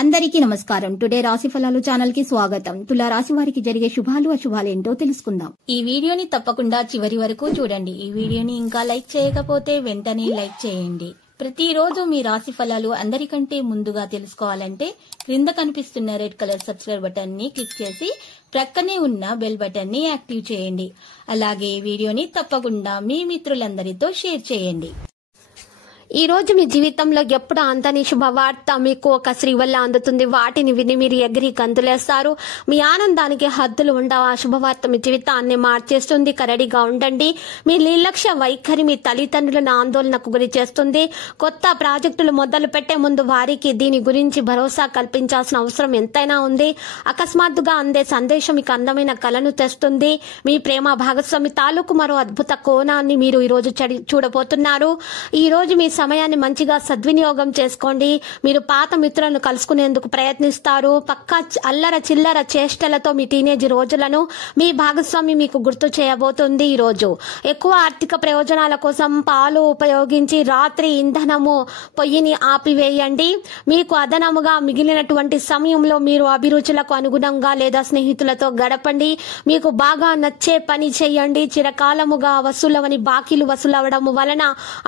అందరికీ నమస్కారం. టుడే రాశి ఫలాలు ఛానల్ కి స్వాగతం. తులా రాశి వారికి జరిగే శుభాలు అశుభాలు ఏంటో తెలుసుకుందాం. ఈ వీడియోని తప్పకుండా చివరి వరకు చూడండి. ఈ వీడియోని ఇంకా లైక్ చేయకపోతే వెంటనే లైక్ చేయండి. ప్రతిరోజు మీ రాశి ఫలాలు అందరికంటే ముందుగా తెలుసుకోవాలంటే క్రింద కనిపిస్తున్న రెడ్ కలర్ సబ్స్క్రైబ్ బటన్ ని క్లిక్ చేసి ప్రక్కనే ఉన్న బెల్ బటన్ ని యాక్టివ్ చేయండి. అలాగే వీడియోని తప్పకుండా మీ మిత్రులందరితో షేర్ చేయండి. ఈ రోజు మీ జీవితంలో ఎప్పుడు అంతని శుభవార్త మీకు ఒక స్త్రీ వల్ల అందుతుంది. వాటిని విని మీరు ఎగిరి గంతులేస్తారు. మీ ఆనందానికి హద్దులు ఉండవు. ఆ శుభవార్త మీ జీవితాన్ని మార్చేస్తుంది. కరడిగా ఉండండి. మీ నిర్లక్ష్య వైఖరి మీ తల్లిదండ్రులను ఆందోళనకు గురి చేస్తుంది. కొత్త ప్రాజెక్టులు మొదలు పెట్టే ముందు వారికి దీని గురించి భరోసా కల్పించాల్సిన అవసరం ఎంతైనా ఉంది. అకస్మాత్తుగా అందే సందేశం మీకు అందమైన కలను తెస్తుంది. మీ ప్రేమ భాగస్వామి తాలూకు మరో అద్భుత కోణాన్ని మీరు ఈ రోజు చూడబోతున్నారు. ఈ రోజు మీ సమయాన్ని మంచిగా సద్వినియోగం చేసుకోండి. మీరు పాత మిత్రులను కలుసుకునేందుకు ప్రయత్నిస్తారు. పక్కా అల్లర చిల్లర చేష్టలతో మీ టీనేజ్ రోజులను మీ భాగస్వామి మీకు గుర్తు చేయబోతుంది. ఈ రోజు ఎక్కువ ఆర్థిక ప్రయోజనాల కోసం పాలు ఉపయోగించి రాత్రి ఇంధనము పొయ్యిని ఆపివేయండి. మీకు అదనముగా మిగిలినటువంటి సమయంలో మీరు అభిరుచులకు అనుగుణంగా లేదా స్నేహితులతో గడపండి. మీకు బాగా నచ్చే పని చేయండి. చిరకాలముగా వసూలవని బాకీలు వసూలవడం వలన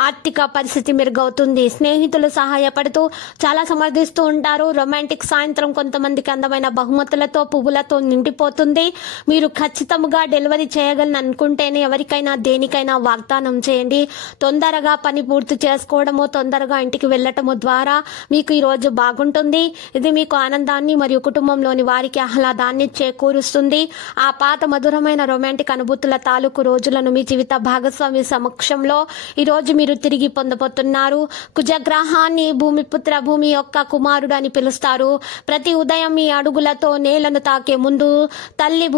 ఆర్థిక పరిస్థితి మెరుగవుతుంది. స్నేహితులు సహాయపడుతూ చాలా సమర్థిస్తూ ఉంటారు. రొమాంటిక్ సాయంత్రం కొంతమందికి అందమైన బహుమతులతో పువ్వులతో నిండిపోతుంది. మీరు ఖచ్చితంగా డెలివరీ చేయగలను అనుకుంటేనే ఎవరికైనా దేనికైనా వాగ్దానం చేయండి. తొందరగా పని పూర్తి చేసుకోవడము, తొందరగా ఇంటికి వెళ్లటము ద్వారా మీకు ఈ రోజు బాగుంటుంది. ఇది మీకు ఆనందాన్ని మరియు కుటుంబంలోని వారికి ఆహ్లాదాన్ని చేకూరుస్తుంది. ఆ పాత మధురమైన రొమాంటిక్ అనుభూతుల తాలూకు రోజులను మీ జీవిత భాగస్వామి సమక్షంలో ఈ రోజు మీరు తిరిగి పొందబోతున్నారు. కుజగ్రహాన్ని భూమిపుత్ర, భూమి యొక్క కుమారుడు అని పిలుస్తారు. ప్రతి ఉదయం మీ అడుగులతో నేలను తాకే ముందు తల్లి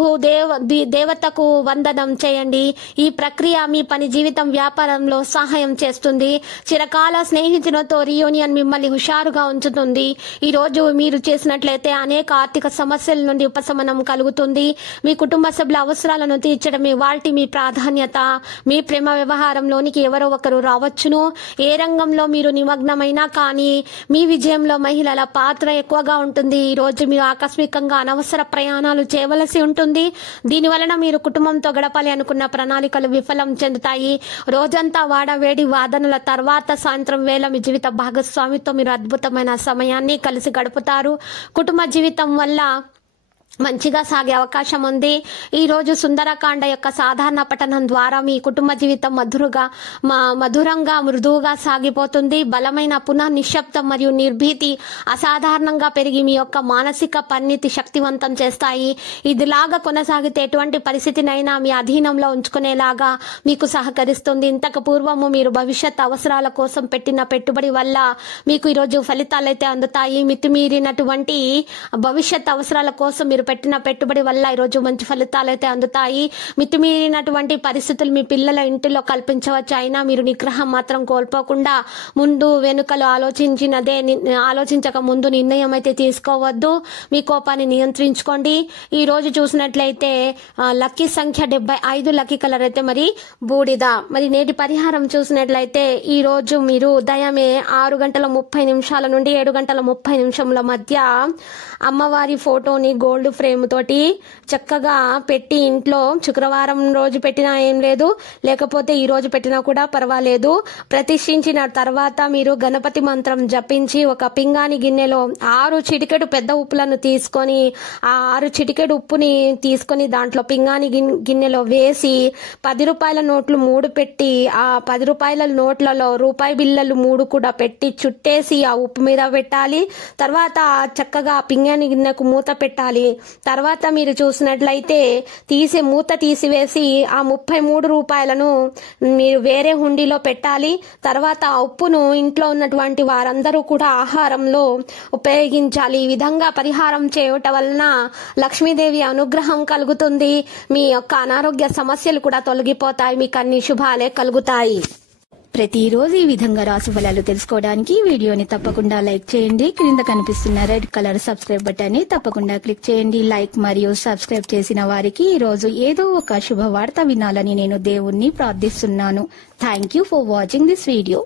దేవతకు వందనం చేయండి. ఈ ప్రక్రియ మీ పని, జీవితం, వ్యాపారంలో సహాయం చేస్తుంది. చిరకాల స్నేహితులతో రియూనియన్ మిమ్మల్ని హుషారుగా ఉంచుతుంది. ఈ రోజు మీరు చేసినట్లయితే అనేక ఆర్థిక సమస్యల నుండి ఉపశమనం కలుగుతుంది. మీ కుటుంబ సభ్యుల అవసరాలను తీర్చడమే వాటి మీ ప్రాధాన్యత. మీ ప్రేమ వ్యవహారంలోనికి ఎవరో ఒకరు రావచ్చును. ఏ రంగంలో మీరు నిమగ్నమైనా కానీ మీ విజయంలో మహిళల పాత్ర ఎక్కువగా ఉంటుంది. ఈ రోజు మీరు ఆకస్మికంగా అనవసర ప్రయాణాలు చేయవలసి ఉంటుంది. దీని వలన మీరు కుటుంబంతో గడపాలి అనుకున్న ప్రణాళికలు విఫలం చెందుతాయి. రోజంతా వాడవేడి వాదనల తర్వాత సాయంత్రం వేళ మీ జీవిత భాగస్వామితో మీరు అద్భుతమైన సమయాన్ని కలిసి గడుపుతారు. కుటుంబ జీవితం వల్ల మంచిగా సాగే అవకాశం ఉంది. ఈ రోజు సుందరకాండ యొక్క సాధారణ పఠనం ద్వారా మీ కుటుంబ జీవితం మధురంగా మృదువుగా సాగిపోతుంది. బలమైన పునః నిశ్శబ్దం మరియు నిర్భీతి అసాధారణంగా పెరిగి మీ యొక్క మానసిక పరిణితి శక్తివంతం చేస్తాయి. ఇదిలాగా కొనసాగితే ఎటువంటి పరిస్థితినైనా మీ అధీనంలో ఉంచుకునేలాగా మీకు సహకరిస్తుంది. ఇంతకు పూర్వము మీరు భవిష్యత్ అవసరాల కోసం పెట్టిన పెట్టుబడి వల్ల మీకు ఈరోజు ఫలితాలైతే అందుతాయి. మితిమీరినటువంటి భవిష్యత్ అవసరాల కోసం మీరు పెట్టిన పెట్టుబడి వల్ల ఈరోజు మంచి ఫలితాలు అయితే అందుతాయి. మితిమీరినటువంటి పరిస్థితులు మీ పిల్లల ఇంటిలో కల్పించవచ్చు. అయినా మీరు నిగ్రహం మాత్రం కోల్పోకుండా ముందు వెనుకలు ఆలోచించక ముందు నిర్ణయం అయితే తీసుకోవద్దు. మీ కోపాన్ని నియంత్రించుకోండి. ఈ రోజు చూసినట్లయితే లక్కీ సంఖ్య 75, లక్కీ కలర్ అయితే మరి బూడిద. మరి నేటి పరిహారం చూసినట్లయితే ఈ రోజు మీరు ఉదయమే 6:30 నుండి 7:30 మధ్య అమ్మవారి ఫోటోని గోల్డ్ ఫ్రేమ్ తోటి చక్కగా పెట్టి ఇంట్లో శుక్రవారం రోజు పెట్టినా ఏం లేదు, లేకపోతే ఈ రోజు పెట్టినా కూడా పర్వాలేదు. ప్రతిష్ఠించిన తర్వాత మీరు గణపతి మంత్రం జపించి ఒక పింగాణి గిన్నెలో 6 చిటికెడు పెద్ద ఉప్పులను తీసుకొని ఆ 6 చిటికెడు ఉప్పుని తీసుకొని దాంట్లో పింగాణి గిన్నెలో వేసి 10 రూపాయల నోట్లు 3 పెట్టి ఆ 10 రూపాయల నోట్లలో రూపాయి బిళ్ళలు 3 కూడా పెట్టి చుట్టేసి ఆ ఉప్పు మీద పెట్టాలి. తర్వాత చక్కగా పింగాణి గిన్నెకు మూత పెట్టాలి. తర్వాత మీరు చూసినట్లయితే మూత తీసివేసి ఆ 33 రూపాయలను మీరు వేరే హుండీలో పెట్టాలి. తర్వాత ఆ ఉప్పును ఇంట్లో ఉన్నటువంటి వారందరూ కూడా ఆహారంలో ఉపయోగించాలి. ఈ విధంగా పరిహారం చేయటం వలన లక్ష్మీదేవి అనుగ్రహం కలుగుతుంది. మీ యొక్క అనారోగ్య సమస్యలు కూడా తొలగిపోతాయి. మీకు అన్ని శుభాలే కలుగుతాయి. ప్రతిరోజు ఈ విధంగా రాశి ఫలాలు తెలుసుకోవడానికి వీడియోని తప్పకుండా లైక్ చేయండి. క్రింద కనిపిస్తున్న రెడ్ కలర్ సబ్స్క్రైబ్ బటన్ ని తప్పకుండా క్లిక్ చేయండి. లైక్ మరియు సబ్స్క్రైబ్ చేసిన వారికి ఈ రోజు ఏదో ఒక శుభవార్త వినాలని నేను దేవుణ్ణి ప్రార్థిస్తున్నాను. Thank you for watching this video.